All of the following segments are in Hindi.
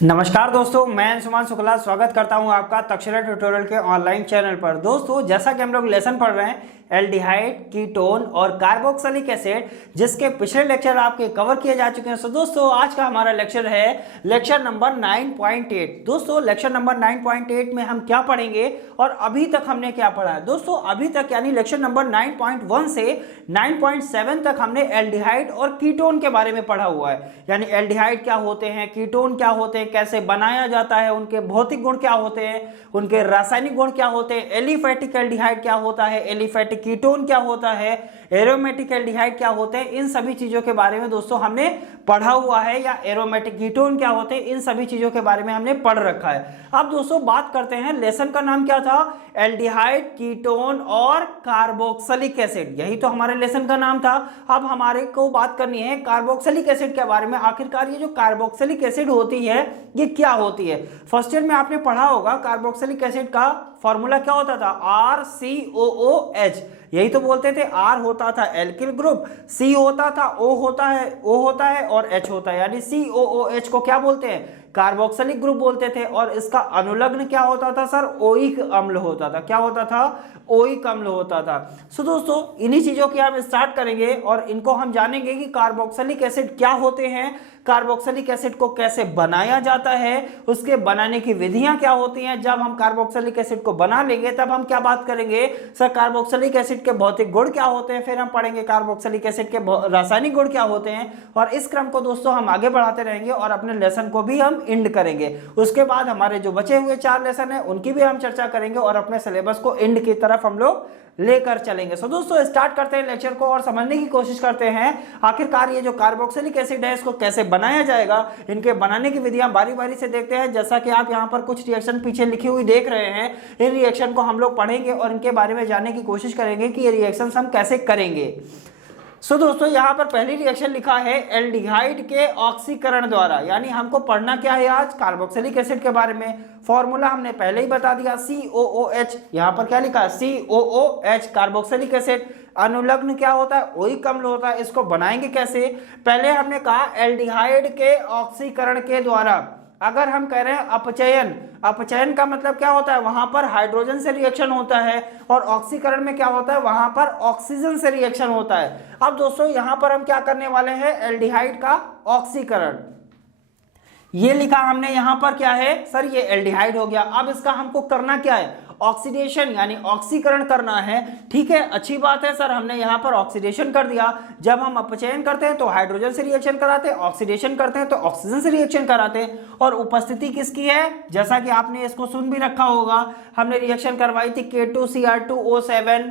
नमस्कार दोस्तों, मैं अंशुमान शुक्ला स्वागत करता हूं आपका तक्षशिला ट्यूटोरियल के ऑनलाइन चैनल पर। दोस्तों, जैसा कि हम लोग लेसन पढ़ रहे हैं एल्डिहाइड, कीटोन और कार्बोक्सिलिक एसिड, जिसके पिछले लेक्चर आपके कवर किए जा चुके हैं। तो दोस्तों, आज का हमारा लेक्चर है लेक्चर नंबर 9.8। दोस्तों, लेक्चर नंबर 9.8 में हम क्या पढ़ेंगे और अभी तक हमने क्या पढ़ा है। दोस्तों, अभी तक यानी लेक्चर नंबर 9.1 से 9.7 तक हमने एल्डिहाइड और कीटोन के बारे में पढ़ा हुआ है। यानी एल्डिहाइड क्या होते हैं, कीटोन क्या होते हैं, कैसे बनाया जाता है, उनके भौतिक गुण क्या होते हैं, उनके रासायनिक गुण क्या होते हैं, एलिफैटिक एल्डिहाइड क्या होता है, एलिफैटिक कीटोन क्या होता है, एरोमेटिक एल्डिहाइड क्या होते हैं, इन सभी चीजों के बारे में दोस्तों हमने पढ़ा हुआ है। या एरोमेटिक कीटोन क्या होते हैं, इन सभी चीजों के बारे में हमने पढ़ रखा है। अब दोस्तों बात करते हैं, लेसन का नाम क्या था, एल्डिहाइड, कीटोन और कार्बोक्सिलिक एसिड, यही तो हमारे लेसन का नाम था। अब हमारे को बात करनी है कार्बोक्सिलिक एसिड के बारे में। आखिरकार ये जो कार्बोक्सिलिक एसिड होती है ये क्या होती है। फर्स्ट ईयर में आपने पढ़ा होगा कार्बोक्सिलिक एसिड का फॉर्मूला क्या होता था, RCOOH। यही तो बोलते थे, R होता था एल्किल ग्रुप, C होता था O होता है और H होता है। यानी COOH को क्या बोलते हैं, कार्बोक्सिलिक ग्रुप बोलते थे। और इसका अनुलग्न क्या होता था सर, ओइक अम्ल होता था। क्या होता था, ओइक अम्ल होता था। सो दोस्तों, इन्हीं चीजों की हम स्टार्ट करेंगे और इनको हम जानेंगे कि कार्बोक्सिलिक एसिड क्या होते हैं, कार्बोक्सिलिक एसिड को कैसे बनाया जाता है, उसके बनाने की विधियां क्या होती हैं। जब हम कार्बोक्सिलिक एसिड को बना लेंगे तब हम क्या बात करेंगे, सर कार्बोक्सिलिक एसिड के भौतिक गुण क्या होते हैं, फिर हम पढ़ेंगे कार्बोक्सिलिक एसिड के रासायनिक गुण क्या होते हैं। और इस क्रम को दोस्तों हम आगे बढ़ाते रहेंगे और अपने लेसन को भी हम एंड करेंगे। उसके बाद हमारे जो बचे हुए 4 लेसन है उनकी भी हम चर्चा करेंगे और अपने सिलेबस को एंड की तरफ हम लोग लेकर चलेंगे। सो दोस्तों, स्टार्ट करते हैं लेक्चर को और समझने की कोशिश करते हैं आखिरकार ये जो कार्बोक्सिलिक एसिड है इसको कैसे बनाया जाएगा। इनके बनाने की विधियां बारी बारी से देखते हैं। जैसा कि आप यहां पर कुछ रिएक्शन पीछे लिखी हुई देख रहे हैं, इन रिएक्शन को हम लोग पढ़ेंगे और इनके बारे में जानने की कोशिश करेंगे कि ये रिएक्शन हम कैसे करेंगे। सो दोस्तों, यहां पर पहली रिएक्शन लिखा है एल्डिहाइड के ऑक्सीकरण द्वारा। यानी हमको पढ़ना क्या है आज, कार्बोक्सिलिक एसिड के बारे में। फॉर्मूला हमने पहले ही बता दिया, COOH। यहां पर क्या लिखा है, COOH कार्बोक्सिलिक एसिड। अनुलग्न क्या होता है, ओइक अम्ल होता है। इसको बनाएंगे कैसे, पहले हमने कहा एल्डिहाइड के ऑक्सीकरण के द्वारा। अगर हम कह रहे हैं अपचयन, अपचयन का मतलब क्या होता है, वहां पर हाइड्रोजन से रिएक्शन होता है। और ऑक्सीकरण में क्या होता है, वहां पर ऑक्सीजन से रिएक्शन होता है। अब दोस्तों यहां पर हम क्या करने वाले हैं, एल्डिहाइड का ऑक्सीकरण। ये लिखा हमने यहां पर क्या है सर, ये एल्डिहाइड हो गया। अब इसका हमको करना क्या है, ऑक्सीडेशन यानी ऑक्सीकरण करना है। ठीक है, अच्छी बात है सर, हमने यहां पर ऑक्सीडेशन कर दिया। जब हम अपचयन करते हैं तो हाइड्रोजन से रिएक्शन कराते हैं, ऑक्सीडेशन करते हैं तो ऑक्सीजन से रिएक्शन कराते हैं। और उपस्थिति किसकी है, जैसा कि आपने इसको सुन भी रखा होगा, हमने रिएक्शन करवाई थी K2Cr2O7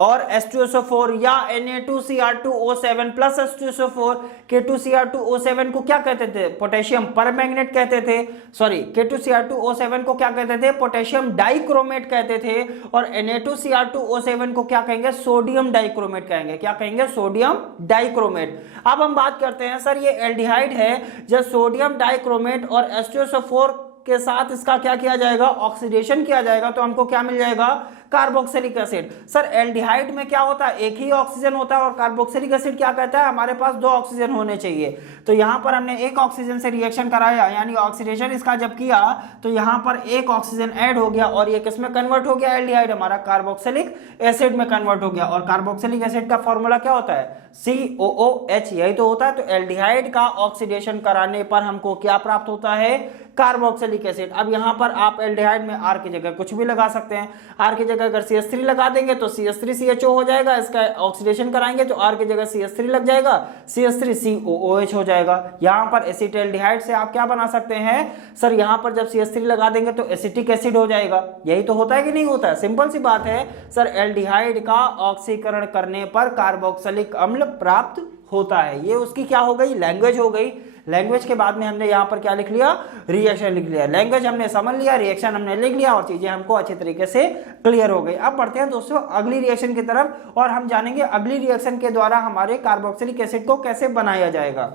और H2SO4 या Na2Cr2O7 प्लस H2SO4। K2Cr2O7 को क्या कहते थे, पोटेशियम परमैंगनेट कहते थे। सॉरी, K2Cr2O7 को क्या कहते थे, पोटेशियम डाइक्रोमेट कहते थे। और Na2Cr2O7 को क्या कहेंगे, सोडियम डाइक्रोमेट कहेंगे। क्या कहेंगे, सोडियम डाइक्रोमेट। अब हम बात करते हैं सर, ये एल्डिहाइड है, जब सोडियम डाइक्रोमेट और H2SO4 के साथ इसका क्या किया जाएगा, ऑक्सीडेशन किया जाएगा, तो हमको क्या मिल जाएगा, कार्बोक्सिलिक एसिड। सर एल्डिहाइड में क्या होता है, एक ही ऑक्सीजन होता है और कार्बोक्सिलिक एसिड क्या कहता है, हमारे पास 2 ऑक्सीजन होने चाहिए। तो यहां पर हमने 1 ऑक्सीजन से रिएक्शन कराया, यानी ऑक्सीडेशन इसका जब किया तो यहां पर 1 ऑक्सीजन ऐड हो गया और ये किस में कन्वर्ट हो गया, एल्डिहाइड हमारा कार्बोक्सिलिक एसिड में कन्वर्ट हो गया। और कार्बोक्सिलिक एसिड का फॉर्मूला क्या होता है, COOH, यही तो होता है। तो एल्डिहाइड का ऑक्सीडेशन कराने पर हमको क्या प्राप्त होता है, कार्बोक्सिलिक एसिड। अब यहां पर आप एल्डिहाइड में R की जगह कुछ भी लगा सकते हैं। R की जगह अगर CH3 लगा देंगे तो CH3CHO हो जाएगा। इसका ऑक्सीडेशन कराएंगे तो R की जगह CH3 लग जाएगा, CH3COOH हो जाएगा। यहां पर एसिटाल्डिहाइड से आप क्या बना सकते हैं सर, यहां पर जब CH3 लगा देंगे तो एसिटिक एसिड हो जाएगा। यही तो होता है कि नहीं होता है, सिंपल सी बात है सर। एल्डिहाइड का ऑक्सीकरण करने पर कार्बोक्सिलिक अम्ल प्राप्त होता है। ये उसकी क्या हो गई, लैंग्वेज हो गई। लैंग्वेज के बाद में हमने यहाँ पर क्या लिख लिया, रिएक्शन लिख लिया। लैंग्वेज हमने समझ लिया, रिएक्शन हमने लिख लिया और चीजें हमको अच्छी तरीके से क्लियर हो गई। अब बढ़ते हैं दोस्तों अगली रिएक्शन की तरफ और हम जानेंगे अगली रिएक्शन के द्वारा हमारे कार्बोक्सिलिक एसिड को कैसे बनाया जाएगा।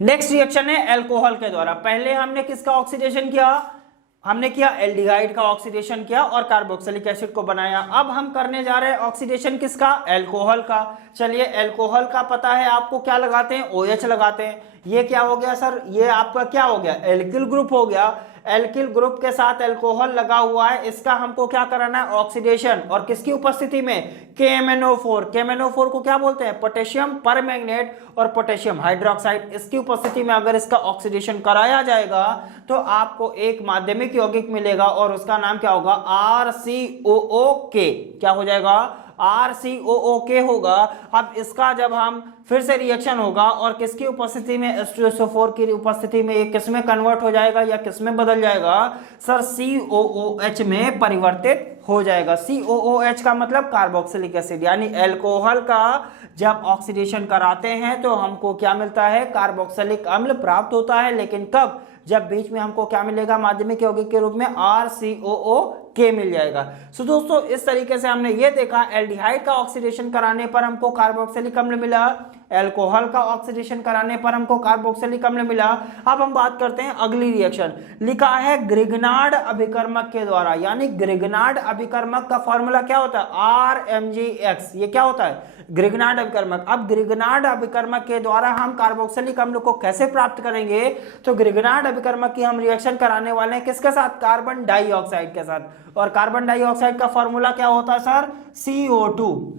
नेक्स्ट रिएक्शन है एल्कोहल के द्वारा। पहले हमने किसका ऑक्सीडेशन किया, हमने किया एल्डिहाइड का ऑक्सीडेशन किया और कार्बोक्सिलिक एसिड को बनाया। अब हम करने जा रहे हैं ऑक्सीडेशन किसका, एल्कोहल का। चलिए एल्कोहल का पता है आपको, क्या लगाते हैं, OH लगाते हैं। ये क्या हो गया सर, ये आपका क्या हो गया, एल्किल ग्रुप हो गया। एल्किल ग्रुप के साथ अल्कोहल लगा हुआ है, इसका हमको क्या कराना है, ऑक्सीडेशन। और किसकी उपस्थिति में, KMnO4। KMnO4 को क्या बोलते हैं, पोटेशियम परमैंगनेट और पोटेशियम हाइड्रोक्साइड। इसकी उपस्थिति में अगर इसका ऑक्सीडेशन कराया जाएगा तो आपको एक माध्यमिक यौगिक मिलेगा और उसका नाम क्या होगा, RCOOK। क्या हो जाएगा, RCOOK होगा। अब इसका जब हम फिर से रिएक्शन होगा और किसकी उपस्थिति में, H2SO4 की उपस्थिति में, ये किस में कन्वर्ट हो जाएगा या किस में बदल जाएगा सर, COOH में परिवर्तित हो जाएगा। COOH का मतलब कार्बोक्सिलिक एसिड, यानी एल्कोहल का जब ऑक्सीडेशन कराते हैं तो हमको क्या मिलता है, कार्बोक्सिलिक अम्ल प्राप्त होता है। लेकिन कब, जब बीच में हमको क्या मिलेगा, माध्यमिक यौगिक के रूप में RCOOK मिल जाएगा। सो दोस्तों इस तरीके से हमने ये देखा, एल्डिहाइड का ऑक्सीडेशन कराने पर हमको कार्बोक्सिलिक अम्ल मिला, एल्कोहल का ऑक्सीडेशन कराने पर हमको कार्बोक्सिलिक अम्ल मिला। अब हम बात करते हैं अगली रिएक्शन, लिखा है ग्रिग्नार्ड अभिकर्मक के द्वारा, यानी ग्रिग्नार्ड अभिकर्मक का फॉर्मूला क्या होता है, RMgX। ये क्या होता है, ग्रिग्नार्ड अभिकर्मक। अब ग्रिग्नार्ड अभिकर्मक के द्वारा हम कार्बोक्सिलिक अम्ल को कैसे प्राप्त करेंगे, तो ग्रिग्नार्ड अभिकर्मक की हम रिएक्शन कराने वाले हैं किसके साथ, कार्बन डाइऑक्साइड के साथ। और कार्बन डाइऑक्साइड का फॉर्मूला क्या होता है सर, CO2।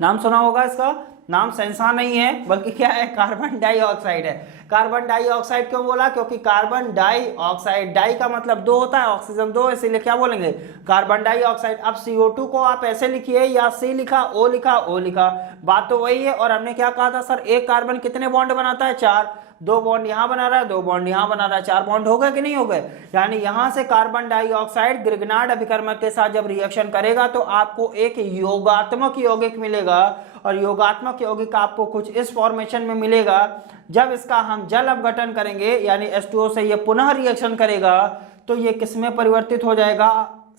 नाम सुना होगा इसका, नाम सेंसा नहीं है बल्कि क्या है, कार्बन डाइऑक्साइड है। कार्बन डाइऑक्साइड क्यों बोला, क्योंकि कार्बन डाइऑक्साइड, डाई का मतलब दो होता है, ऑक्सीजन दो, इसीलिए क्या बोलेंगे, कार्बन डाइऑक्साइड। अब CO2 को आप ऐसे लिखिए, या C लिखा, O लिखा, O लिखा, बात तो वही है। और हमने क्या कहा था सर, एक कार्बन कितने बॉन्ड बनाता है, 4। 2 बॉन्ड यहां बना रहा है, 2 बॉन्ड यहां बना रहा है, 4 बॉन्ड हो गए कि नहीं हो गए। यानी यहां से कार्बन डाइऑक्साइड ग्रिग्नार्ड अभिकर्मक के साथ जब रिएक्शन करेगा तो आपको एक योगात्मक यौगिक मिलेगा। और योगात्मक यौगिक आपको कुछ इस फॉर्मेशन में मिलेगा। जब इसका हम जल अपघटन करेंगे, यानी H2O से ये पुनः रिएक्शन करेगा, तो ये किसमें परिवर्तित हो जाएगा,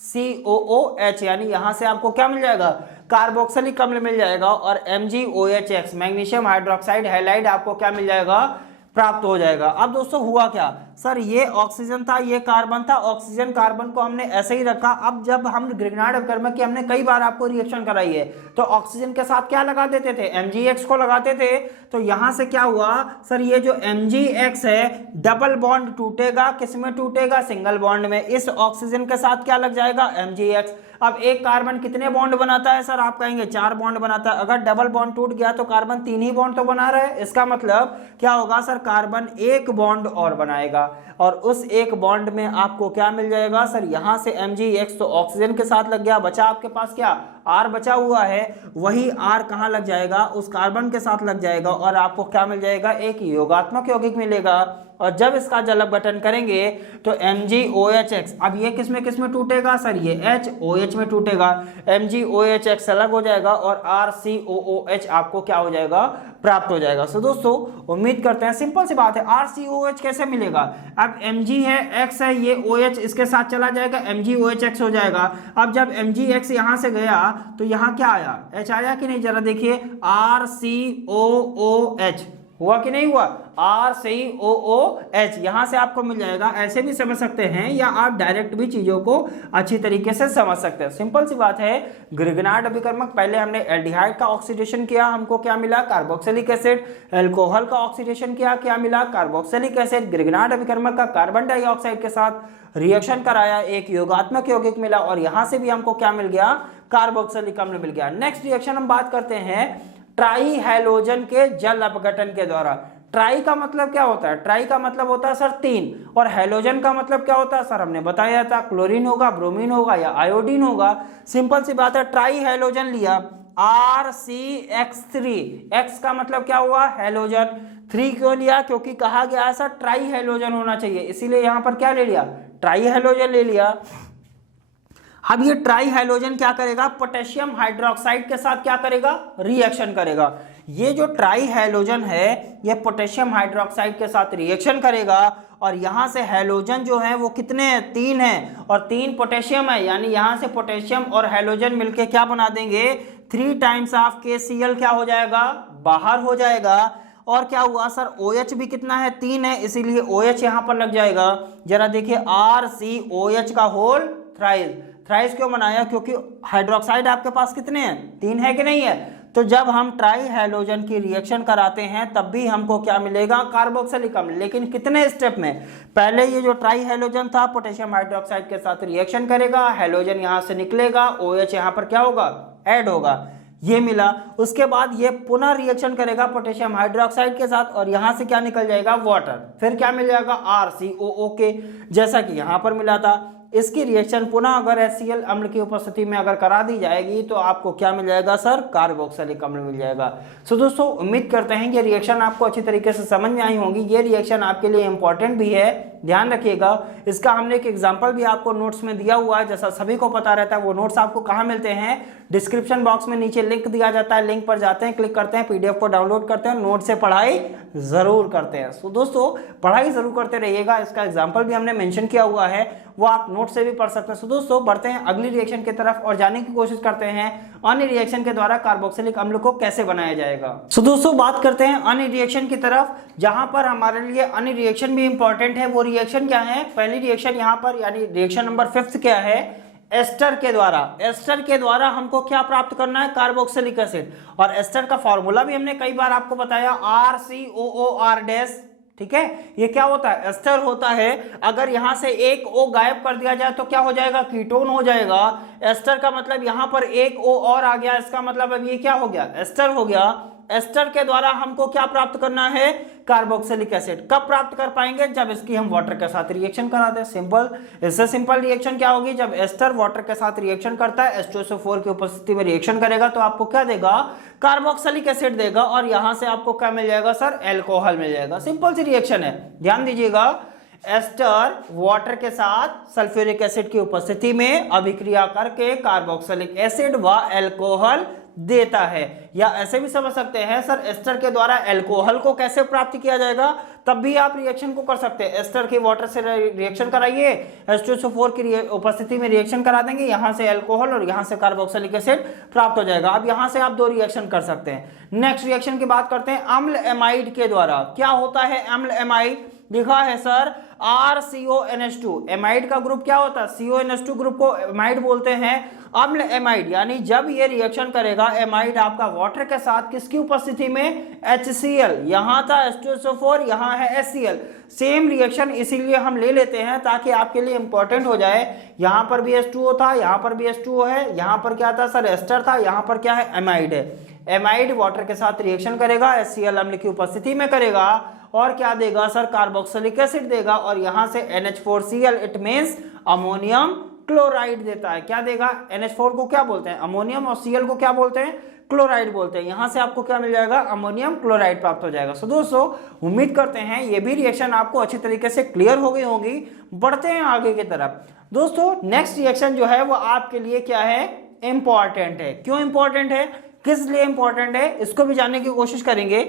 COOH। यानी यहां से आपको क्या मिल जाएगा, कार्बोक्सिलिक अम्ल मिल जाएगा। और MgOHX, मैग्नीशियम हाइड्रोक्साइड हैलाइड, आपको क्या मिल जाएगा, प्राप्त हो जाएगा। अब दोस्तों हुआ क्या सर, ये ऑक्सीजन था, ये कार्बन था, ऑक्सीजन कार्बन को हमने ऐसे ही रखा। अब जब हम ग्रिग्नार्ड अभिकर्मक की हमने कई बार आपको रिएक्शन कराई है, तो ऑक्सीजन के साथ क्या लगा देते थे, MgX को लगाते थे। तो यहां से क्या हुआ सर, ये जो MgX है डबल बॉन्ड टूटेगा, किसमें टूटेगा, सिंगल बॉन्ड में। इस ऑक्सीजन के साथ क्या लग जाएगा, MgX। अब एक कार्बन कितने बॉन्ड बनाता है सर, आप कहेंगे 4 बॉन्ड बनाता है। अगर डबल बॉन्ड टूट गया तो कार्बन 3 ही बॉन्ड तो बना रहा है, इसका मतलब क्या होगा सर, कार्बन 1 बॉन्ड और बनाएगा। और उस एक बॉन्ड में आपको क्या मिल जाएगा सर, यहां से MgX तो ऑक्सीजन के साथ लग गया, बचा आपके पास क्या, R बचा हुआ है। वही R कहां लग जाएगा, उस कार्बन के साथ लग जाएगा और आपको क्या मिल जाएगा, एक योगात्मक यौगिक मिलेगा। और जब इसका जल अपघटन करेंगे तो MgOHX, अब ये किसमें टूटेगा सर, ये HOH में टूटेगा, MgOHX अलग हो जाएगा और RCOOH आपको क्या हो जाएगा, प्राप्त हो जाएगा। सो दोस्तों उम्मीद करते हैं, सिंपल सी बात है, RCOH कैसे मिलेगा, अब Mg है, X है, ये OH इसके साथ चला जाएगा, MgOHX हो जाएगा। अब जब MgX यहां से गया तो यहां क्या आया, H आया कि नहीं, जरा देखिए, RCOOH हुआ कि नहीं हुआ, RCOOH यहां से आपको मिल जाएगा। ऐसे भी समझ सकते हैं या आप डायरेक्ट भी चीजों को अच्छी तरीके से समझ सकते हैं। सिंपल सी बात है, ग्रिग्नार्ड अभिकर्मक, पहले हमने एल्डिहाइड का ऑक्सीडेशन किया, हमको क्या मिला, कार्बोक्सिलिक एसिड। एल्कोहल का ऑक्सीडेशन किया, क्या मिला, कार्बोक्सिलिक एसिड। ग्रिग्नार्ड अभिकर्मक का कार्बन डाइऑक्साइड के साथ रिएक्शन कराया, एक योगात्मक यौगिक मिला और यहां से भी हमको क्या मिल गया, कार्बोक्सिलिक अम्ल मिल गया। नेक्स्ट रिएक्शन हम बात करते हैं ट्राई हैलोजन के जल अपघटन के द्वारा। ट्राई का मतलब क्या होता है, ट्राई का मतलब होता है सर 3, और हैलोजन का मतलब क्या होता है सर, हमने बताया था, क्लोरीन होगा, ब्रोमीन होगा या आयोडीन होगा। सिंपल सी बात है, ट्राई हैलोजन लिया, RCX3, X का मतलब क्या हुआ, हैलोजन। 3 क्यों लिया, क्योंकि कहा गया है सर ट्राई हैलोजन होना चाहिए, इसीलिए यहां पर क्या ले लिया, ट्राई हैलोजन ले लिया। अब ये ट्राई हैलोजन क्या करेगा, पोटेशियम हाइड्रोक्साइड के साथ क्या करेगा, रिएक्शन करेगा। ये जो ट्राई हैलोजन है ये पोटेशियम हाइड्रोक्साइड के साथ रिएक्शन करेगा और यहां से हैलोजन जो है वो कितने हैं, 3 हैं और 3 पोटेशियम है, यानी यहां से पोटेशियम और हैलोजन मिलके क्या बना देंगे, 3 टाइम्स ऑफ KCl क्या हो जाएगा, बाहर हो जाएगा। और क्या हुआ सर, OH भी कितना है 3 है, इसीलिए OH यहां पर लग जाएगा। जरा देखिए RCOH का होल थ्राइस, थ्राइस क्यों बनाया, क्योंकि हाइड्रोक्साइड आपके पास कितने हैं 3 है कि नहीं है। तो जब हम ट्राई हैलोजन की रिएक्शन कराते हैं तब भी हमको क्या मिलेगा, कार्बोक्सिलिक अम्ल, लेकिन कितने स्टेप में। पहले ये जो ट्राई हैलोजन था पोटेशियम हाइड्रोक्साइड के साथ रिएक्शन करेगा, हैलोजन यहां से निकलेगा, OH यहां पर क्या होगा, ऐड होगा, ये मिला। उसके बाद ये पुनः रिएक्शन करेगा पोटेशियम हाइड्रोक्साइड के साथ और यहां से क्या निकल जाएगा, वाटर, फिर क्या मिल जाएगा RCOO, जैसा कि यहां पर मिला था। इसकी रिएक्शन पुनः अगर HCl अम्ल की उपस्थिति में अगर करा दी जाएगी तो आपको क्या मिल जाएगा सर, कार्बोक्सिलिक अम्ल मिल जाएगा। सो दोस्तों उम्मीद करते हैं कि रिएक्शन आपको अच्छी तरीके से समझ में आई होगी। ये रिएक्शन आपके लिए इंपॉर्टेंट भी है, ध्यान रखिएगा। इसका हमने एक एग्जांपल भी आपको नोट्स में दिया हुआ है, जैसा सभी को पता रहता है। वो नोट्स आपको कहाँ मिलते हैं, डिस्क्रिप्शन बॉक्स में नीचे लिंक दिया जाता है, लिंक पर जाते हैं, क्लिक करते हैं, PDF को डाउनलोड करते हैं, नोट से पढ़ाई जरूर करते हैं। सो दोस्तों पढ़ाई जरूर करते रहिएगा। इसका एग्जाम्पल भी हमने मेंशन किया हुआ है, वो आप नोट से भी पढ़ सकते हैं। सो दोस्तों बढ़ते हैं अगली रिएक्शन की तरफ और जानने की कोशिश करते हैं अन्य रिएक्शन के द्वारा कार्बोक्सिलिक अम्ल को कैसे बनाया जाएगा। सो दोस्तों बात करते हैं अन्य रिएक्शन की तरफ, जहां पर हमारे लिए अन्य रिएक्शन भी इंपॉर्टेंट है। वो रिएक्शन क्या है, पहली रिएक्शन यहाँ पर यानी रिएक्शन नंबर 5 क्या है, एस्टर के द्वारा। एस्टर के द्वारा हमको क्या प्राप्त करना है, कार्बोक्सिलिक एसिड। और एस्टर का फॉर्मूला भी हमने कई बार आपको बताया, RCOOR-। ठीक है, ये क्या होता है, एस्टर होता है। अगर यहां से एक O गायब कर दिया जाए तो क्या हो जाएगा, कीटोन हो जाएगा। एस्टर का मतलब यहां पर एक O और आ गया, इसका मतलब अब ये क्या हो गया, एस्टर हो गया। एस्टर के द्वारा हमको क्या प्राप्त करना है, कार्बोक्सिलिक एसिड। कब प्राप्त कर पाएंगे, जब इसकी हम वाटर के साथ रिएक्शन करा दें। सिंपल, इससे सिंपल रिएक्शन क्या होगी, जब एस्टर वाटर के साथ रिएक्शन करता है, H2SO4 की उपस्थिति में रिएक्शन करेगा तो आपको क्या देगा, कार्बोक्सिलिक एसिड देगा और यहां से आपको क्या मिल जाएगा सर, एल्कोहल मिल जाएगा। सिंपल सी रिएक्शन है, ध्यान दीजिएगा। एस्टर वाटर के साथ सल्फ्यूरिक एसिड की उपस्थिति में अभिक्रिया करके कार्बोक्सिलिक एसिड व एल्कोहल देता है। या ऐसे भी समझ सकते हैं सर, एस्टर के द्वारा एल्कोहल को कैसे प्राप्त किया जाएगा, तब भी आप रिएक्शन को कर सकते हैं। एस्टर की वाटर से रिएक्शन कराइए, H2SO4 की उपस्थिति में रिएक्शन करा देंगे, यहां से एल्कोहल और यहां से कार्बोक्सिलिक एसिड प्राप्त हो जाएगा। अब यहां से आप 2 रिएक्शन कर सकते हैं। नेक्स्ट रिएक्शन की बात करते हैं अम्ल एमाइड के द्वारा। क्या होता है अम्ल एमाइड, लिखा है सर RCONH2। एमाइड का ग्रुप क्या होता है, CONH2 ग्रुप को एमाइड बोलते हैं। अम्ल एमाइड यानी जब ये रिएक्शन करेगा एमाइड आपका वाटर के साथ, किसकी उपस्थिति में, HCl। यहां था H2SO4, यहां है HCl। सेम रिएक्शन इसीलिए हम ले लेते हैं ताकि आपके लिए इंपॉर्टेंट हो जाए। यहां पर भी H2O था, यहां पर भी H2O है, यहां पर क्या था सर, एस्टर था, यहां पर क्या है, एमाइड है। एमाइड वाटर के साथ रिएक्शन करेगा, HCl अम्ल की उपस्थिति में करेगा और क्या देगा सर, कार्बोक्सिलिक एसिड देगा और यहां से NH4Cl, it means ammonium chloride देता है। क्या देगा, NH4 को क्या बोलते हैं, अमोनियम, और Cl को क्या बोलते हैं, क्लोराइड बोलते हैं। यहां से आपको क्या मिल जाएगा, अमोनियम क्लोराइड प्राप्त हो जाएगा। सो दोस्तों उम्मीद करते हैं ये भी रिएक्शन आपको अच्छी तरीके से क्लियर हो गई होगी। बढ़ते हैं आगे की तरफ। दोस्तों नेक्स्ट रिएक्शन जो है वो आपके लिए क्या है, इंपॉर्टेंट है। क्यों इंपॉर्टेंट है, किस लिए इंपॉर्टेंट है, इसको भी जानने की कोशिश करेंगे।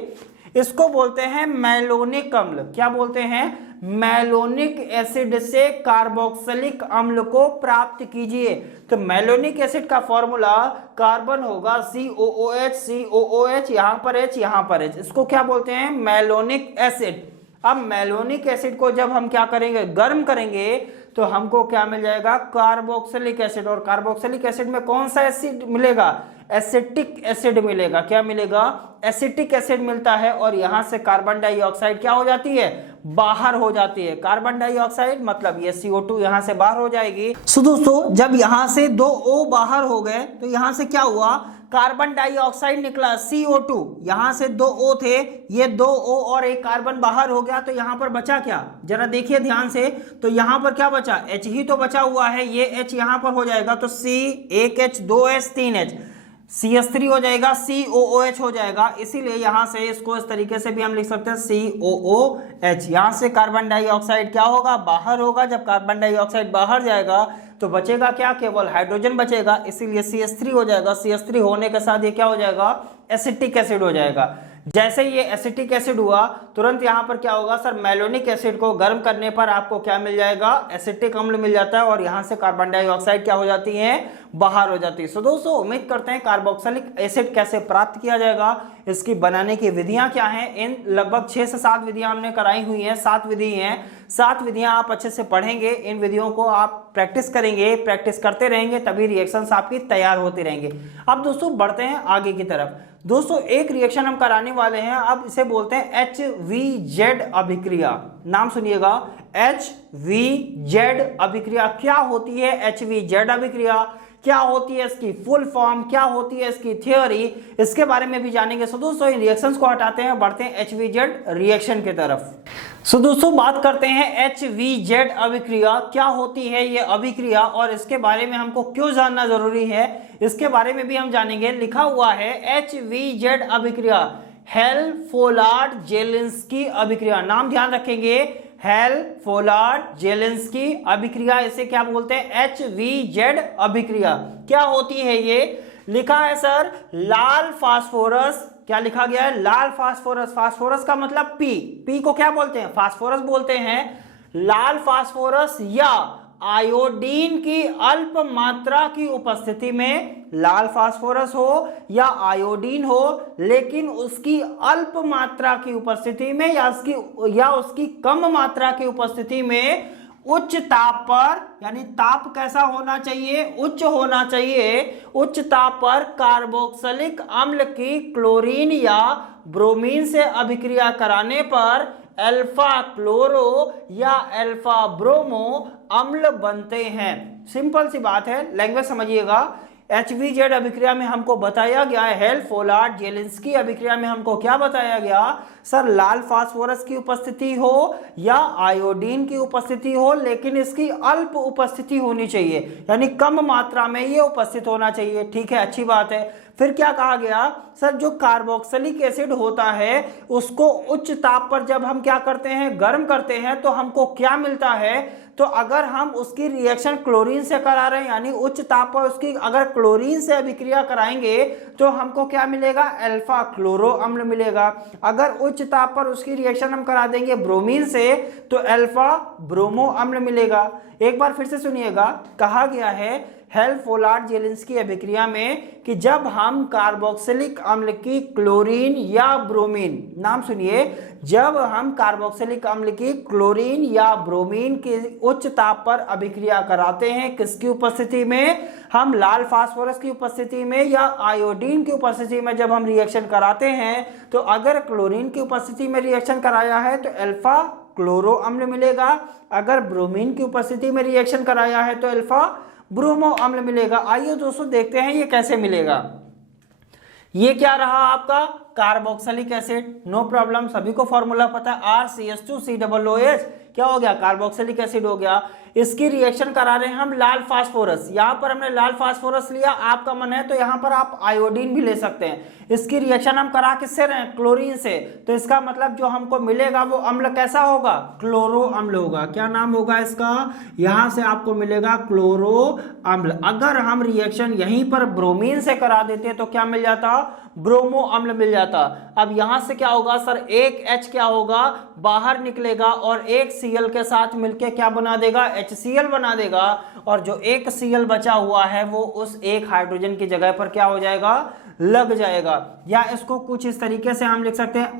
इसको बोलते हैं मैलोनिक अम्ल। क्या बोलते हैं, मैलोनिक एसिड से कार्बोक्सिलिक अम्ल को प्राप्त कीजिए। तो मैलोनिक एसिड का फॉर्मूला कार्बन होगा COOH, COOH, यहां पर H, यहां पर H। इसको क्या बोलते हैं, मैलोनिक एसिड। अब मैलोनिक एसिड को जब हम क्या करेंगे, गर्म करेंगे तो हमको क्या मिल जाएगा, कार्बोक्सिलिक एसिड। और कार्बोक्सिलिक एसिड में कौन सा एसिड मिलेगा, एसिटिक एसिड मिलेगा। क्या मिलेगा, एसिटिक एसिड मिलता है और यहां से कार्बन डाइऑक्साइड क्या हो जाती है, बाहर हो जाती है। कार्बन डाइऑक्साइड मतलब ये CO2 यहां से बाहर हो जाएगी। सो दोस्तों जब यहां से 2 O बाहर हो गए तो यहां से क्या हुआ, कार्बन डाइऑक्साइड निकला CO2, यहां से 2 O थे, ये 2 O और एक कार्बन बाहर हो गया तो यहां पर बचा क्या, जरा देखिए ध्यान से। तो यहां पर क्या बचा, H ही तो बचा हुआ है, ये H यहां पर हो जाएगा तो C, 1H, 2H, 3H, CH3 हो जाएगा, COOH हो जाएगा। इसीलिए यहां से इसको इस तरीके से भी हम लिख सकते हैं COOH। यहां से कार्बन डाइऑक्साइड क्या होगा, बाहर होगा। जब कार्बन डाइऑक्साइड बाहर जाएगा तो बचेगा क्या, केवल हाइड्रोजन बचेगा, इसीलिए CH3 हो जाएगा। CH3 होने के साथ ये क्या हो जाएगा, एसिटिक एसिड हो जाएगा। जैसे ये एसिटिक एसिड हुआ तुरंत यहाँ पर क्या होगा सर, मैलोनिक एसिड को गर्म करने पर आपको क्या मिल जाएगा, एसिटिक अम्ल मिल जाता है और यहाँ से कार्बन डाइऑक्साइड क्या हो जाती है, बाहर हो जाती है। सो दोस्तों उम्मीद करते हैं कार्बोक्सिलिक एसिड कैसे प्राप्त किया जाएगा, इसकी बनाने की विधियां क्या हैं, इन लगभग 6 से 7 विधियां हमने कराई हुई हैं। 7 विधि हैं, 7 विधियां आप अच्छे से पढ़ेंगे, इन विधियों को आप प्रैक्टिस करेंगे, प्रैक्टिस करते रहेंगे, तभी रिएक्शंस आपकी तैयार होते रहेंगे। अब दोस्तों बढ़ते हैं आगे की तरफ। दोस्तों एक रिएक्शन हम कराने वाले हैं, अब इसे बोलते हैं HVZ अभिक्रिया। नाम सुनिएगा, HVZ अभिक्रिया। क्या होती है HVZ अभिक्रिया, क्या होती है इसकी फुल फॉर्म, क्या होती है इसकी थ्योरी, इसके बारे में भी जानेंगे। सो दोस्तों इन रिएक्शंस को हटाते हैं, बढ़ते हैं HVZ रिएक्शन की तरफ। सो दोस्तों बात करते हैं HVZ अभिक्रिया। क्या होती है ये अभिक्रिया और इसके बारे में हमको क्यों जानना जरूरी है, इसके बारे में भी हम जानेंगे। लिखा हुआ है HVZ अभिक्रिया, हेल-फोलार्ड-जेलिंस्की अभिक्रिया। नाम ध्यान रखेंगे, हेल-फोलार्ड-जेलिंस्की अभिक्रिया, इसे क्या बोलते हैं, HVZ अभिक्रिया। क्या होती है ये, लिखा है सर लाल फास्फोरस, क्या लिखा गया है, लाल फास्फोरस। फास्फोरस का मतलब पी को क्या बोलते हैं, फास्फोरस बोलते हैं। लाल फास्फोरस या आयोडीन की अल्प मात्रा की उपस्थिति में, लाल फास्फोरस हो या आयोडीन हो, लेकिन उसकी अल्प मात्रा की उपस्थिति में या उसकी कम मात्रा की उपस्थिति में उच्च ताप पर, यानी ताप कैसा होना चाहिए, उच्च होना चाहिए, उच्च ताप पर कार्बोक्सिलिक अम्ल की क्लोरीन या ब्रोमीन से अभिक्रिया कराने पर अल्फा क्लोरो या अल्फा ब्रोमो अम्ल बनते हैं। सिंपल सी बात है, लैंग्वेज समझिएगा। HVZ अभिक्रिया में हमको बताया गया है, हेल-फोलार्ड-जेलिंस्की अभिक्रिया में हमको क्या बताया गया सर, लाल फास्फोरस की उपस्थिति हो या आयोडीन की उपस्थिति हो, लेकिन इसकी अल्प उपस्थिति होनी चाहिए, यानी कम मात्रा में ये उपस्थित होना चाहिए। ठीक है, अच्छी बात है। फिर क्या कहा गया सर, जो कार्बोक्सिलिक एसिड होता है उसको उच्च ताप पर जब हम क्या करते हैं, गर्म करते हैं, तो हमको क्या मिलता है, तो अगर हम उसकी रिएक्शन क्लोरीन से करा रहे हैं, यानी उच्च ताप पर उसकी अगर क्लोरीन से अभिक्रिया कराएंगे तो हमको क्या मिलेगा, अल्फा क्लोरो अम्ल मिलेगा। अगर उच्च ताप पर उसकी रिएक्शन हम करा देंगे ब्रोमीन से तो अल्फा ब्रोमो अम्ल मिलेगा। एक बार फिर से सुनिएगा, कहा गया है हेल-फोलार्ड-जेलिंस्की अभिक्रिया में कि जब हम कार्बोक्सिलिक अम्ल की क्लोरीन या ब्रोमीन, नाम सुनिए, जब हम कार्बोक्सिलिक अम्ल की क्लोरीन या ब्रोमीन की उच्च ताप पर अभिक्रिया कराते हैं, किसकी उपस्थिति में, हम लाल फास्फोरस की उपस्थिति में या आयोडीन की उपस्थिति में जब हम रिएक्शन कराते हैं, तो अगर क्लोरीन की उपस्थिति में रिएक्शन कराया है तो अल्फा क्लोरो अम्ल मिलेगा, अगर ब्रोमीन की उपस्थिति में रिएक्शन कराया है तो अल्फा ब्रोमो अम्ल मिलेगा। आइए दोस्तों देखते हैं ये कैसे मिलेगा। ये क्या रहा आपका कार्बोक्सिलिक एसिड, नो प्रॉब्लम, सभी को फॉर्मूला पता है, RCH2COOH, क्या हो गया, कार्बोक्सिलिक एसिड हो गया। इसकी रिएक्शन करा रहे हैं हम लाल फास्फोरस, यहां पर हमने लाल फास्फोरस लिया, आपका मन है तो यहां पर आप आयोडीन भी ले सकते हैं। इसकी रिएक्शन हम करा किससे रहे हैं, क्लोरीन से, तो इसका मतलब जो हमको मिलेगा वो अम्ल कैसा होगा, क्लोरो अम्ल होगा। क्या नाम होगा इसका, यहां से आपको मिलेगा क्लोरो अम्ल। अगर हम रिएक्शन यहीं पर ब्रोमीन से करा देते तो क्या मिल जाता, ब्रोमो अम्ल मिल जाता। अब यहां से क्या होगा सर, एक H क्या होगा, बाहर निकलेगा और एक Cl के साथ मिलके क्या बना देगा, HCl बना देगा, और जो एक Cl बचा हुआ है वो उस एक हाइड्रोजन की जगह पर क्या हो जाएगा, लग जाएगा। या इसको कुछ इस तरीके से हम लिख सकते हैं,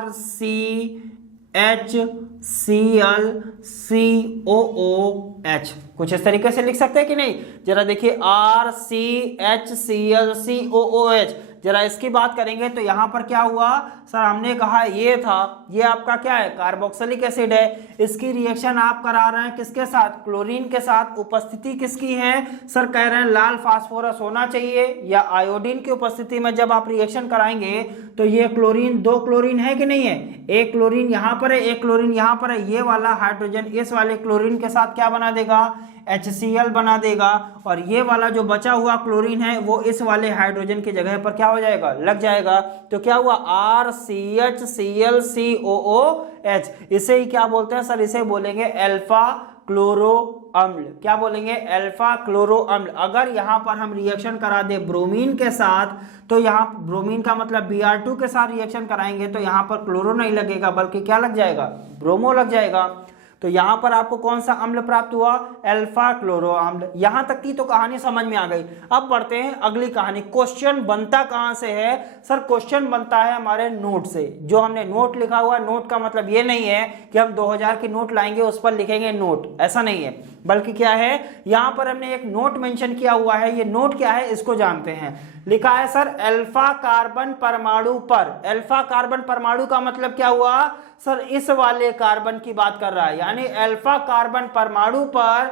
RCHClCOOH, कुछ इस तरीके से लिख सकते हैं कि नहीं, जरा देखिए RCHClCOOH। जरा इसकी बात करेंगे तो यहां पर क्या हुआ सर, हमने कहा ये था, ये आपका क्या है, कार्बोक्सिलिक एसिड है। इसकी रिएक्शन आप करा रहे हैं किसके साथ, क्लोरीन के साथ। उपस्थिति किसकी है सर, कह रहे हैं लाल फास्फोरस होना चाहिए या आयोडीन की उपस्थिति में जब आप रिएक्शन कराएंगे तो ये क्लोरीन, दो क्लोरीन है कि नहीं है, एक क्लोरीन यहां पर है, एक क्लोरीन यहां पर है, ये वाला हाइड्रोजन इस वाले क्लोरीन के साथ क्या बना देगा, HCl बना देगा, और ये वाला जो बचा हुआ क्लोरीन है वो इस वाले हाइड्रोजन की जगह पर क्या हो जाएगा, लग जाएगा। तो क्या हुआ, RCHClCOOH। इसे ही क्या बोलते हैं सर, इसे बोलेंगे अल्फा क्लोरो अम्ल। क्या बोलेंगे, अल्फा क्लोरो अम्ल। अगर यहाँ पर हम रिएक्शन करा दे ब्रोमीन के साथ, तो यहाँ ब्रोमीन का मतलब Br2 के साथ रिएक्शन कराएंगे तो यहाँ पर क्लोरो नहीं लगेगा बल्कि क्या लग जाएगा, ब्रोमो लग जाएगा। तो यहाँ पर आपको कौन सा अम्ल प्राप्त हुआ, अल्फा क्लोरो अम्ल। यहाँ तक की तो कहानी समझ में आ गई। अब बढ़ते हैं अगली कहानी। क्वेश्चन बनता कहाँ से है सर, क्वेश्चन बनता है हमारे नोट से। जो हमने नोट लिखा हुआ, नोट का मतलब ये नहीं है कि हम 2000 की नोट लाएंगे उस पर लिखेंगे नोट, ऐसा नहीं है, बल्कि क्या है, यहाँ पर हमने एक नोट मेंशन किया हुआ है। ये नोट क्या है इसको जानते हैं। लिखा है सर अल्फा कार्बन परमाणु पर। अल्फा कार्बन परमाणु का मतलब क्या हुआ सर, इस वाले कार्बन की बात कर रहा है, यानी अल्फा कार्बन परमाणु पर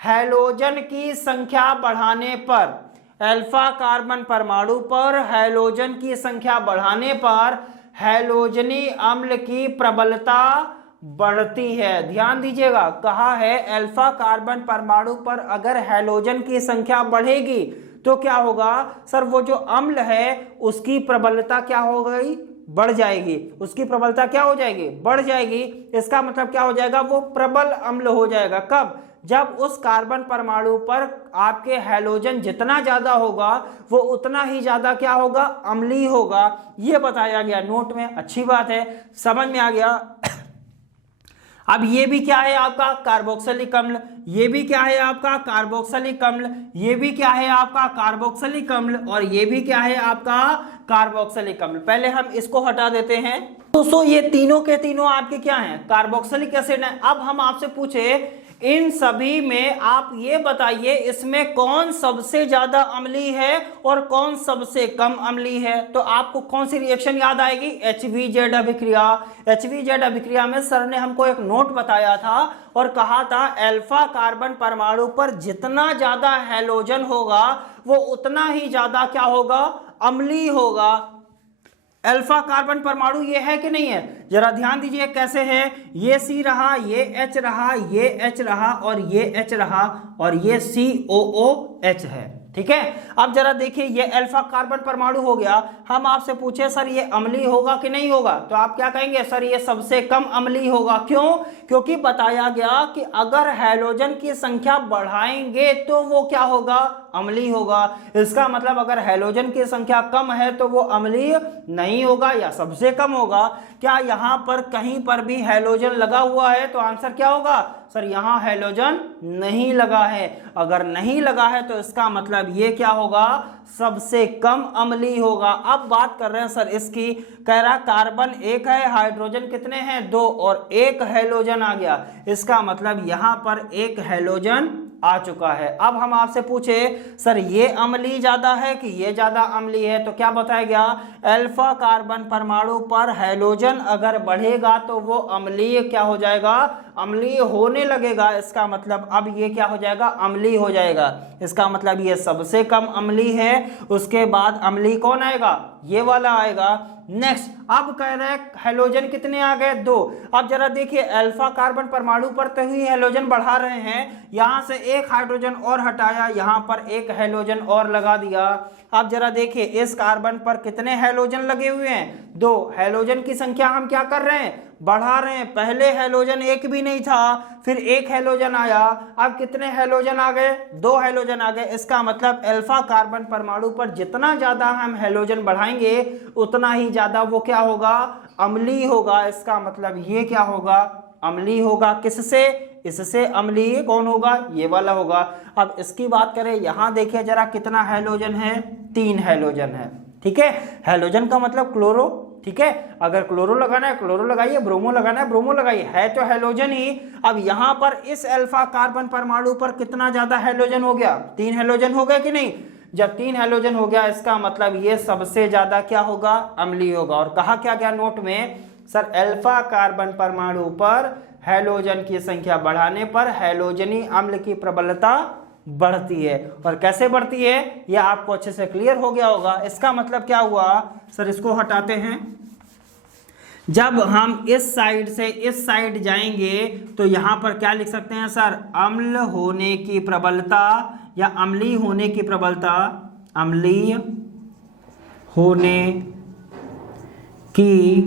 हैलोजन की संख्या बढ़ाने पर, अल्फा कार्बन परमाणु पर हैलोजन की संख्या बढ़ाने पर हैलोजनी अम्ल की प्रबलता बढ़ती है। ध्यान दीजिएगा, कहा है अल्फा कार्बन परमाणु पर अगर हैलोजन की संख्या बढ़ेगी तो क्या होगा सर, वो जो अम्ल है उसकी प्रबलता क्या हो गई, बढ़ जाएगी। उसकी प्रबलता क्या हो जाएगी, बढ़ जाएगी। इसका मतलब क्या हो जाएगा, वो प्रबल अम्ल हो जाएगा। कब, जब उस कार्बन परमाणु पर आपके हैलोजन जितना ज्यादा होगा वो उतना ही ज्यादा क्या होगा, अम्लीय होगा। ये बताया गया नोट में। अच्छी बात है, समझ में आ गया। अब ये भी क्या है आपका कार्बोक्सिलिक अम्ल, ये भी क्या है आपका कार्बोक्सिलिक अम्ल, ये भी क्या है आपका कार्बोक्सिलिक अम्ल, और ये भी क्या है आपका कार्बोक्सिलिक अम्ल। पहले हम इसको हटा देते हैं। दोस्तों ये तीनों के तीनों आपके क्या हैं, कार्बोक्सिलिक एसिड हैं। अब हम आपसे पूछे इन सभी में आप ये बताइए इसमें कौन सबसे ज्यादा अम्लीय है और कौन सबसे कम अम्लीय है। तो आपको कौन सी रिएक्शन याद आएगी, HVZ अभिक्रिया। HVZ अभिक्रिया में सर ने हमको एक नोट बताया था और कहा था अल्फा कार्बन परमाणु पर जितना ज्यादा हैलोजन होगा वो उतना ही ज्यादा क्या होगा, अम्लीय होगा। अल्फा कार्बन परमाणु ये है कि नहीं है, जरा ध्यान दीजिए कैसे है। ये C रहा, ये H रहा, ये H रहा और ये H रहा और ये COOH है। ठीक है, अब जरा देखिए ये अल्फा कार्बन परमाणु हो गया। हम आपसे पूछे सर ये अम्लीय होगा कि नहीं होगा, तो आप क्या कहेंगे सर ये सबसे कम अम्लीय होगा। क्यों, क्योंकि बताया गया कि अगर हैलोजन की संख्या बढ़ाएंगे तो वो क्या होगा, अम्लीय होगा। इसका मतलब अगर हैलोजन की संख्या कम है तो वो अम्लीय नहीं होगा या सबसे कम होगा। क्या यहाँ पर कहीं पर भी हैलोजन लगा हुआ है, तो आंसर क्या होगा सर, यहाँ हैलोजन नहीं लगा है। अगर नहीं लगा है तो इसका मतलब ये क्या होगा, सबसे कम अम्लीय होगा। अब बात कर रहे हैं सर इसकी, कह रहा कार्बन एक है, हाइड्रोजन कितने हैं, 2 और एक हैलोजन आ गया। इसका मतलब यहाँ पर एक हैलोजन आ चुका है। अब हम आपसे पूछे सर ये अम्लीय ज्यादा है कि ये ज्यादा अम्लीय है, तो क्या बताया गया, अल्फा कार्बन परमाणु पर हैलोजन अगर बढ़ेगा तो वो अम्लीय क्या हो जाएगा, अम्लीय होने लगेगा। इसका मतलब अब ये क्या हो जाएगा, अम्लीय हो जाएगा। इसका मतलब ये सबसे कम अम्लीय है। उसके बाद अम्लीय कौन आएगा, ये वाला आएगा। नेक्स्ट अब कह रहे हैं हैलोजन कितने आ गए, 2। अब जरा देखिए अल्फा कार्बन परमाणु पर तो ही हैलोजन बढ़ा रहे हैं, यहां से एक हाइड्रोजन और हटाया, यहां पर एक हैलोजन और लगा दिया। अब जरा देखिए इस कार्बन पर कितने हैलोजन लगे हुए हैं, 2। हैलोजन की संख्या हम क्या कर रहे हैं, बढ़ा रहे हैं। पहले हैलोजन एक भी नहीं था, फिर एक हैलोजन आया, अब कितने हैलोजन आ गए, 2 हैलोजन आ गए। इसका मतलब अल्फा कार्बन परमाणु पर जितना ज्यादा हम हैलोजन बढ़ाएंगे उतना ही ज्यादा वो क्या होगा, अम्लीय होगा। इसका मतलब ये क्या होगा, अम्लीय होगा। किससे, इससे अम्लीय कौन होगा, ये वाला होगा। अब इसकी बात करें, यहां देखिए जरा कितना हैलोजन है, 3 हैलोजन है। ठीक है, हैलोजन का मतलब क्लोरो। ठीक है, अगर क्लोरो लगाना है क्लोरो लगाइए, ब्रोमो लगाना है ब्रोमो लगाइए, है तो हैलोजन ही। अब यहां पर इस अल्फा कार्बन परमाणु पर कितना ज्यादा हैलोजन हो गया, 3 हैलोजन हो गया कि नहीं। जब 3 हैलोजन हो गया इसका मतलब ये सबसे ज्यादा क्या होगा, अम्लीय होगा। और कहा क्या गया नोट में, सर अल्फा कार्बन परमाणु पर हैलोजन की संख्या बढ़ाने पर हैलोजनी अम्ल की प्रबलता बढ़ती है। और कैसे बढ़ती है ये आपको अच्छे से क्लियर हो गया होगा। इसका मतलब क्या हुआ सर, इसको हटाते हैं। जब हम इस साइड से इस साइड जाएंगे तो यहां पर क्या लिख सकते हैं सर, अम्ल होने की प्रबलता या अम्लीय होने की प्रबलता, अम्लीय होने की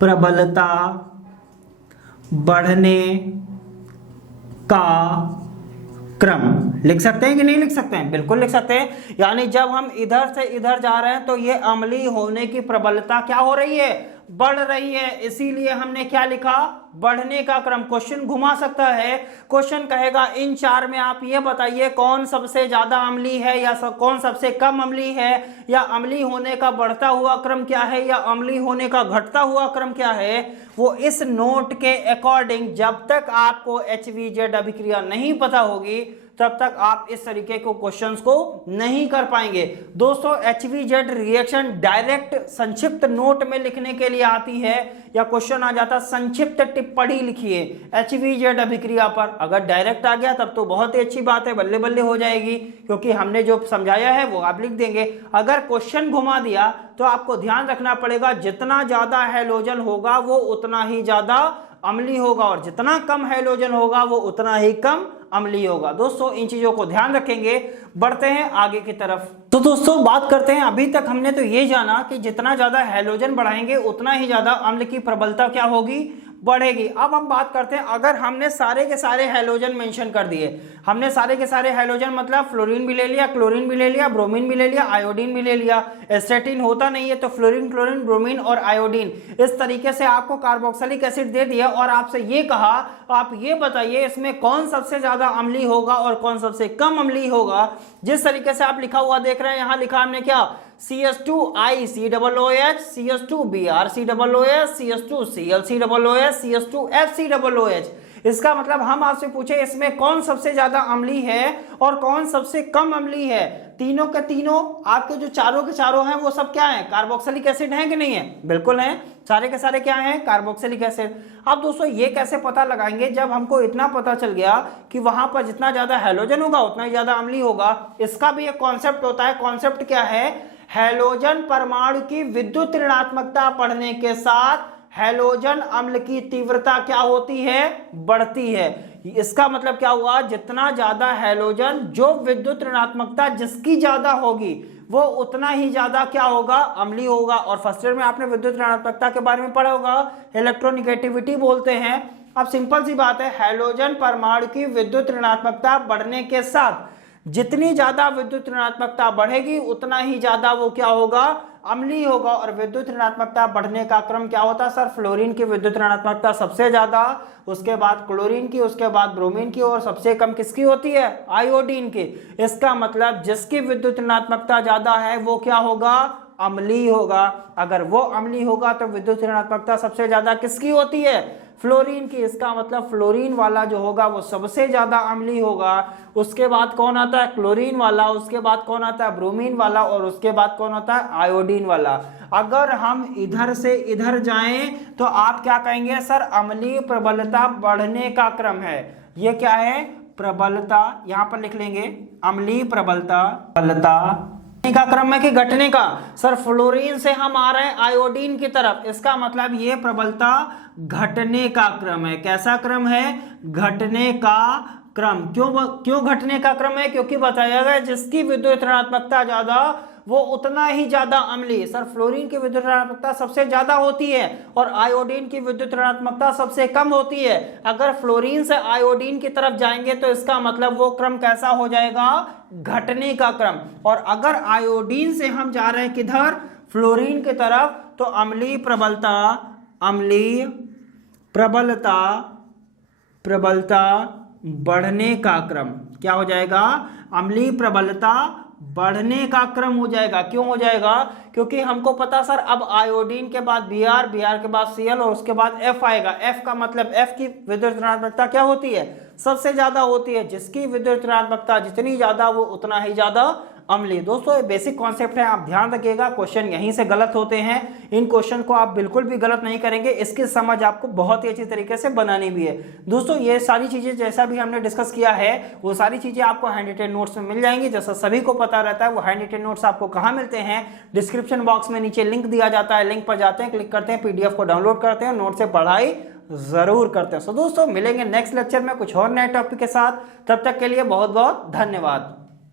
प्रबलता बढ़ने का क्रम। लिख सकते हैं कि नहीं लिख सकते हैं, बिल्कुल लिख सकते हैं। यानी जब हम इधर से इधर जा रहे हैं तो ये अम्लीय होने की प्रबलता क्या हो रही है, बढ़ रही है, इसीलिए हमने क्या लिखा, बढ़ने का क्रम। क्वेश्चन घुमा सकता है, क्वेश्चन कहेगा इन चार में आप ये बताइए कौन सबसे ज्यादा अम्लीय है या कौन सबसे कम अम्लीय है, या अम्लीय होने का बढ़ता हुआ क्रम क्या है या अम्लीय होने का घटता हुआ क्रम क्या है। वो इस नोट के अकॉर्डिंग, जब तक आपको HVZ अभिक्रिया नहीं पता होगी तब तक आप इस तरीके को क्वेश्चंस को नहीं कर पाएंगे। दोस्तों HVZ रिएक्शन डायरेक्ट संक्षिप्त नोट में लिखने के लिए आती है, या क्वेश्चन आ जाता संक्षिप्त टिप्पणी लिखिए HVZ अभिक्रिया पर। अगर डायरेक्ट आ गया तब तो बहुत ही अच्छी बात है, बल्ले बल्ले हो जाएगी, क्योंकि हमने जो समझाया है वो आप लिख देंगे। अगर क्वेश्चन घुमा दिया तो आपको ध्यान रखना पड़ेगा, जितना ज्यादा हैलोजन होगा वो उतना ही ज्यादा अम्लीय होगा, और जितना कम हैलोजन होगा वो उतना ही कम अम्लीय होगा। दोस्तों इन चीजों को ध्यान रखेंगे। बढ़ते हैं आगे की तरफ। तो दोस्तों बात करते हैं, अभी तक हमने तो ये जाना कि जितना ज्यादा हैलोजन बढ़ाएंगे उतना ही ज्यादा अम्ल की प्रबलता क्या होगी, बढ़ेगी। अब हम बात करते हैं, अगर हमने सारे के सारे हैलोजन मेंशन कर दिए, हमने सारे के सारे हैलोजन मतलब फ्लोरीन भी ले लिया, क्लोरीन भी ले लिया, ब्रोमीन भी ले लिया, आयोडीन भी ले लिया, एस्टेटिन होता नहीं है तो फ्लोरीन, क्लोरीन, ब्रोमीन और आयोडीन, इस तरीके से आपको कार्बोक्सिलिक एसिड दे दिया और आपसे ये कहा आप ये बताइए इसमें कौन सबसे ज्यादा अम्लीय होगा और कौन सबसे कम अम्लीय होगा। जिस तरीके से आप लिखा हुआ देख रहे हैं, यहां लिखा हमने क्या, CH2ICOOH, CH2BrCOOH, CH2ClCOOH, CH2FCOOH। इसका मतलब हम आपसे पूछे इसमें कौन सबसे ज्यादा अम्लीय है और कौन सबसे कम अम्लीय है। तीनों के तीनों आपके जो चारों के चारों हैं वो सब क्या हैं, कार्बोक्सिलिक एसिड हैं कि नहीं है, बिल्कुल हैं, सारे के सारे क्या हैं, कार्बोक्सिलिक एसिड। अब दोस्तों ये कैसे पता लगाएंगे, जब हमको इतना पता चल गया कि वहां पर जितना ज्यादा हैलोजन होगा उतना ही ज्यादा अम्लीय होगा। इसका भी एक कॉन्सेप्ट होता है, कॉन्सेप्ट क्या है, हैलोजन परमाणु की विद्युत ऋणात्मकता बढ़ने के साथ हैलोजन अम्ल की तीव्रता क्या होती है, बढ़ती है। इसका मतलब क्या हुआ, जितना ज्यादा हैलोजन, जो विद्युत ऋणात्मकता जिसकी ज्यादा होगी वो उतना ही ज्यादा क्या होगा, अम्लीय होगा। और फर्स्ट ईयर में आपने विद्युत ऋणात्मकता के बारे में पढ़ा होगा, इलेक्ट्रोनिगेटिविटी बोलते हैं। अब सिंपल सी बात है, हैलोजन परमाणु की विद्युत ऋणात्मकता बढ़ने के साथ जितनी ज्यादा विद्युत ऋणात्मकता बढ़ेगी उतना ही ज्यादा वो क्या होगा, अम्लीय होगा। और विद्युत ऋणात्मकता बढ़ने का क्रम क्या होता है सर, फ्लोरीन की विद्युत ऋणात्मकता सबसे ज्यादा, उसके बाद क्लोरीन की, उसके बाद ब्रोमीन की, और सबसे कम किसकी होती है, आयोडीन की। इसका मतलब जिसकी विद्युत ऋणात्मकता ज्यादा है वो क्या होगा, अम्लीय होगा। अगर वो अम्लीय होगा तो विद्युत ऋणात्मकता सबसे ज्यादा किसकी होती है, फ्लोरीन की। इसका मतलब फ्लोरीन वाला जो होगा वो सबसे ज्यादा अम्लीय होगा। उसके बाद कौन आता है, क्लोरीन वाला, उसके बाद कौन आता है, ब्रोमीन वाला, और उसके बाद कौन आता है, आयोडीन वाला। अगर हम इधर से इधर जाएं तो आप क्या कहेंगे सर, अम्लीय प्रबलता बढ़ने का क्रम है। ये क्या है, प्रबलता, यहां पर लिख लेंगे अम्लीय प्रबलता का क्रम है कि घटने का। सर फ्लोरीन से हम आ रहे हैं आयोडीन की तरफ, इसका मतलब ये प्रबलता घटने का क्रम है। कैसा क्रम है, घटने का क्रम। क्यों घटने का क्रम है, क्योंकि बताया गया जिसकी विद्युत ऋणात्मकता ज्यादा वो उतना ही ज्यादा अम्लीय। सर फ्लोरीन की विद्युत ऋणात्मकता सबसे ज्यादा होती है और आयोडीन की विद्युत ऋणात्मकता सबसे कम होती है। अगर फ्लोरीन से आयोडीन की तरफ जाएंगे तो इसका मतलब वो क्रम कैसा हो जाएगा, घटने का क्रम। और अगर आयोडीन से हम जा रहे हैं किधर, फ्लोरीन की तरफ, तो अम्लीय प्रबलता बढ़ने का क्रम क्या हो जाएगा, अम्लीय प्रबलता बढ़ने का क्रम हो जाएगा। क्यों हो जाएगा, क्योंकि हमको पता सर अब आयोडीन के बाद Br, Br के बाद Cl और उसके बाद F आएगा। F का मतलब F की विद्युत ऋणात्मकता क्या होती है, सबसे ज्यादा होती है। जिसकी विद्युत ऋणात्मकता जितनी ज्यादा वो उतना ही ज्यादा अम्लीय। दोस्तों ये बेसिक कॉन्सेप्ट है, आप ध्यान रखिएगा, क्वेश्चन यहीं से गलत होते हैं। इन क्वेश्चन को आप बिल्कुल भी गलत नहीं करेंगे, इसकी समझ आपको बहुत ही अच्छी तरीके से बनानी भी है। दोस्तों ये सारी चीजें जैसा भी हमने डिस्कस किया है वो सारी चीजें आपको हैंड रिटेन नोट्स में मिल जाएंगी। जैसा सभी को पता रहता है वो हैंड रिटेन नोट्स आपको कहाँ मिलते हैं, डिस्क्रिप्शन बॉक्स में नीचे लिंक दिया जाता है, लिंक पर जाते हैं, क्लिक करते हैं, PDF को डाउनलोड करते हैं, नोट से पढ़ाई जरूर करते हैं। सो दोस्तों मिलेंगे नेक्स्ट लेक्चर में कुछ और नए टॉपिक के साथ, तब तक के लिए बहुत बहुत धन्यवाद।